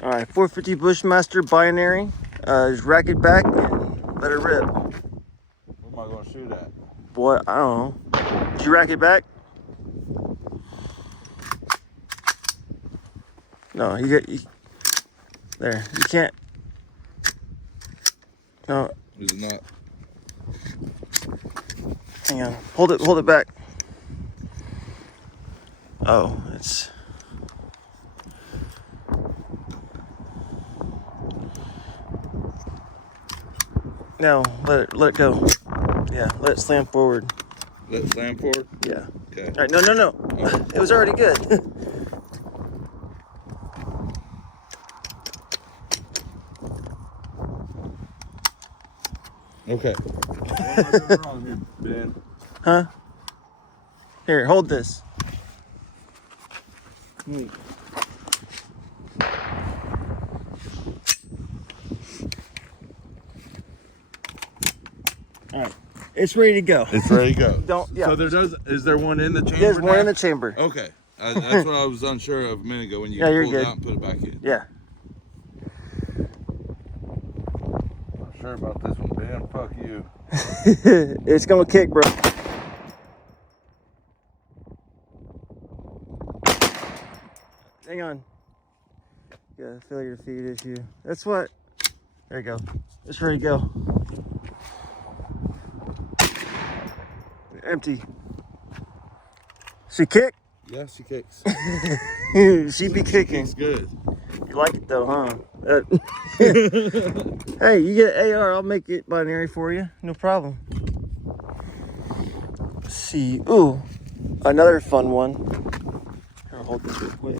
All right, 450 Bushmaster binary. Just rack it back and let it rip. Where am I going to shoot at? Boy, I don't know. Did you rack it back? No, you there. You can't. No. Is it not? Hang on. Hold it back. Oh, it's. No, let it go. Yeah, let it slam forward. Let it slam forward? Yeah. Okay. All right, no. Oh. It was already good. Okay. What am I doing wrong here, Ben? Huh? Here, hold this. All right, it's ready to go. It's ready to go. Don't. Yeah. So is there one in the chamber? There's one now? in the chamber. Okay. That's what I was unsure of a minute ago when you Yeah, you're pulled it good. out and put it back in. Yeah. Not sure about this one, Ben. Fuck you. It's gonna kick, bro. Hang on. Yeah, feel your feet issue. That's what. There you go. It's ready to go. Empty. She kick? Yeah, she kicks. She be kicking. It's good. You like it though, huh? Hey, you get AR, I'll make it binary for you. No problem. Let's see. Ooh, another fun one. I'll hold this real quick.